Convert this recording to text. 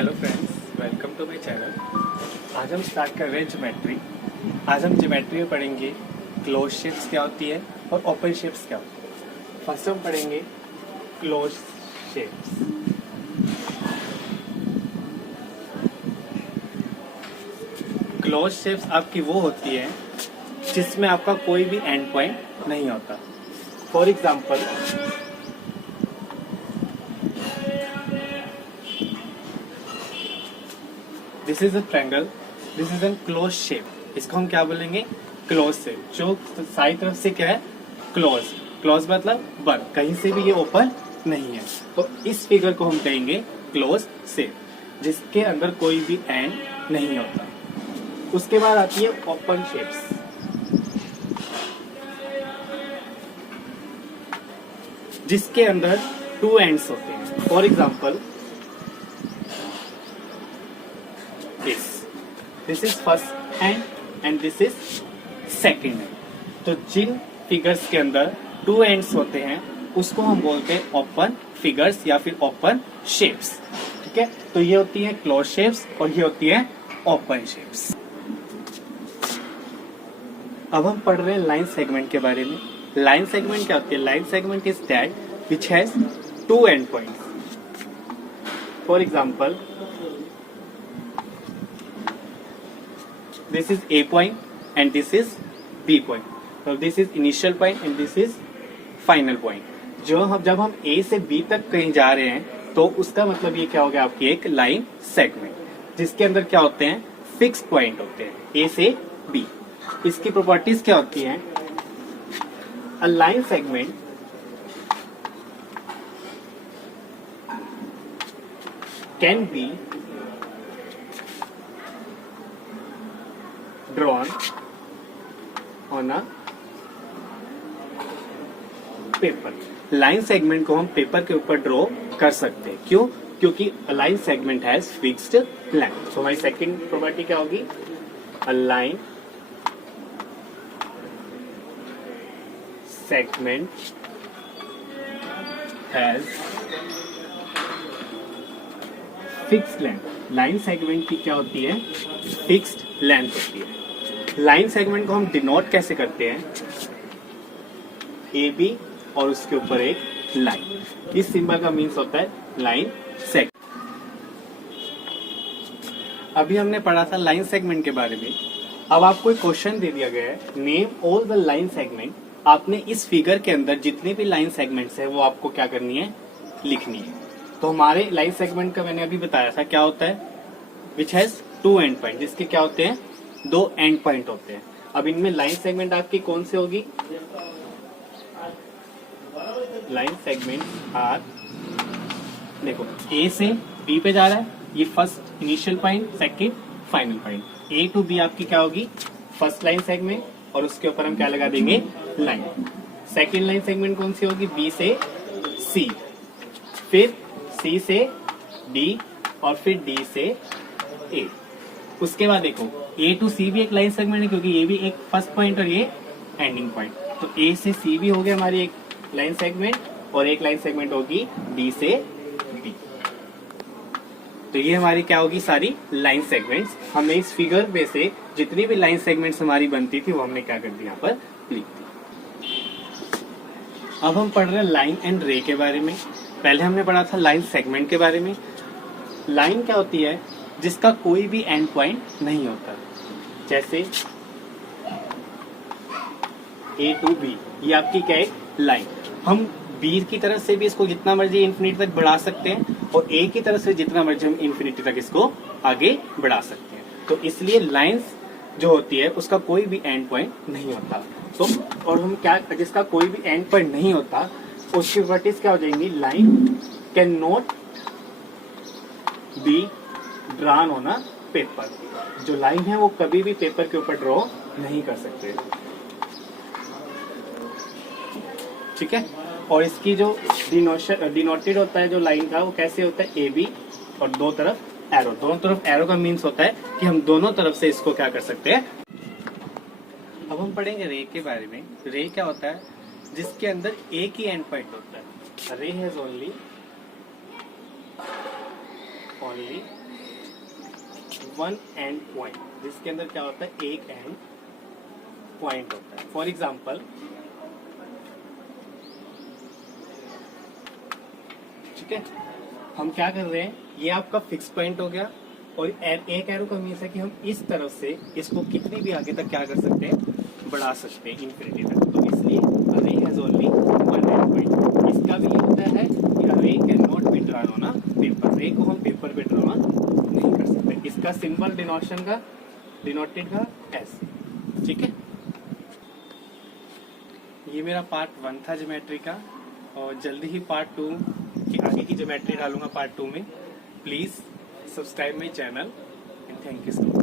Hello friends, welcome to my channel. आज हम start कर रहे हैं ज्योमेट्री। आज हम ज्योमेट्री में पढ़ेंगे क्लोज शेप्स क्या होती है और ओपन शेप्स क्या होती है। फर्स्ट हम पढ़ेंगे क्लोज शेप्स। क्लोज शेप्स आपकी वो होती है जिसमें आपका कोई भी एंड पॉइंट नहीं होता। For example, this is a triangle, this is an close shape. इसको हम क्या बोलेंगे? Close shape. जो सारी तरफ से क्या है? क्लोज। क्लोज मतलब बंद, कहीं से भी ये ओपन नहीं है। तो इस फिगर को हम कहेंगे क्लोज शेप, जिसके अंदर कोई भी एंड नहीं होता। उसके बाद आती है ओपन शेप्स, जिसके अंदर टू एंड्स होते हैं। For example, this is first and and this is second and. तो जिन फिगर्स के अंदर टू एंड्स होते हैं उसको हम बोलते हैं ओपन फिगर्स या फिर ओपन शेप्स। ठीक है, तो ये होती है क्लोज शेप्स और ये होती है ओपन शेप्स। अब हम पढ़ रहे हैं लाइन सेगमेंट के बारे में। लाइन सेगमेंट क्या होती है? Line segment is that which has two end points. For example, this is A point and this is B point. So this is initial point and this is final point. जब हम A से B तक कहीं जा रहे हैं तो उसका मतलब ये क्या हो गया? आपकी एक लाइन सेगमेंट, जिसके अंदर क्या होते हैं? फिक्स पॉइंट होते हैं A से B। इसकी प्रॉपर्टीज क्या होती हैं? अ line segment can be drawn on a paper। Line segment को हम पेपर के ऊपर ड्रॉ कर सकते हैं। क्यों? क्योंकि line segment has fixed length. So हमारी सेकंड प्रॉपर्टी क्या होगी? A line segment has fixed length. Line segment की क्या होती है? फिक्स्ड लेंथ होती है। लाइन सेगमेंट को हम डिनोट कैसे करते हैं? ए बी और उसके ऊपर एक लाइन। इस सिंबल का मीन्स होता है लाइन सेगमेंट। अभी हमने पढ़ा था लाइन सेगमेंट के बारे में। अब आपको एक क्वेश्चन दे दिया गया है, name all the line segment. आपने इस फिगर के अंदर जितने भी लाइन सेगमेंट्स है वो आपको क्या करनी है? लिखनी है। तो हमारे लाइन सेगमेंट का मैंने अभी बताया था क्या होता है? Which has two end point, जिसके क्या होते हैं? दो एंड पॉइंट होते हैं। अब इनमें लाइन सेगमेंट आपकी कौन सी होगी? लाइन सेगमेंट आर, देखो ए से बी पे जा रहा है, ये first initial point, second final point. A to B आपकी क्या होगी? फर्स्ट लाइन सेगमेंट, और उसके ऊपर हम क्या लगा देंगे? लाइन। सेकंड लाइन सेगमेंट कौन सी होगी? बी से सी, फिर सी से डी और फिर डी से ए। उसके बाद देखो ए टू सी भी एक लाइन सेगमेंट है, क्योंकि ये भी एक फर्स्ट पॉइंट और ये एंडिंग पॉइंट। तो ए से सी भी हो गया हमारी एक लाइन सेगमेंट, और एक लाइन सेगमेंट होगी डी से बी। तो ये हमारी क्या होगी? सारी लाइन सेगमेंट्स। हमने इस फिगर में से जितनी भी लाइन सेगमेंट्स हमारी बनती थी वो हमने क्या कर दी? यहाँ पर लिख दी। अब हम पढ़ रहे हैं लाइन एंड रे के बारे में। पहले हमने पढ़ा था लाइन सेगमेंट के बारे में। लाइन क्या होती है? जिसका कोई भी एंड पॉइंट नहीं होता। जैसे ए टू बी, ये आपकी क्या है? लाइन। हम बी की तरफ से भी इसको जितना मर्जी इन्फिनिटी तक बढ़ा सकते हैं, और ए की तरफ से जितना मर्जी हम इन्फिनिटी तक इसको आगे बढ़ा सकते हैं। तो इसलिए लाइंस जो होती है उसका कोई भी एंड पॉइंट नहीं होता। तो और हम क्या, जिसका कोई भी एंड पॉइंट नहीं होता उसकी प्रॉपर्टीज क्या हो जाएंगी? Line can not be drawn on a paper. जो लाइन है वो कभी भी पेपर के ऊपर ड्रॉ नहीं कर सकते। ठीक है, और इसकी जो डिनोटेड होता है जो लाइन का, वो कैसे होता है? ए बी और दो तरफ एरो। दोनों तरफ एरो का मीन्स होता है कि हम दोनों तरफ से इसको क्या कर सकते हैं? अब हम पढ़ेंगे रे के बारे में। रे क्या होता है? जिसके अंदर एक ही एंड पॉइंट होता है। रे has only only one and point, जिसके अंदर क्या होता है, एक एंड पॉइंट होता है। फॉर एग्जाम्पल, ठीक है, हम क्या कर रहे हैं, ये आपका फिक्स पॉइंट हो गया, और एक एरो का मीन्स है कि हम इस तरफ से इसको कितनी भी आगे तक क्या कर सकते हैं, बढ़ा सकते हैं, इन्फिनिटी तक। तो इसलिए अरे has only one and point. इसका भी ये होता है कि अरे can not be drawn on a paper, अरे को हम पेपर पे ड्रॉ नहीं कर सकते। इसका सिंबल डिनोटेड का एस। ठीक है, ये मेरा पार्ट 1 था ज्योमेट्री का, और जल्दी ही पार्ट 2 की आगे की ज्योमेट्री डालूंगा पार्ट 2 में। Please subscribe my channel and thank you so much.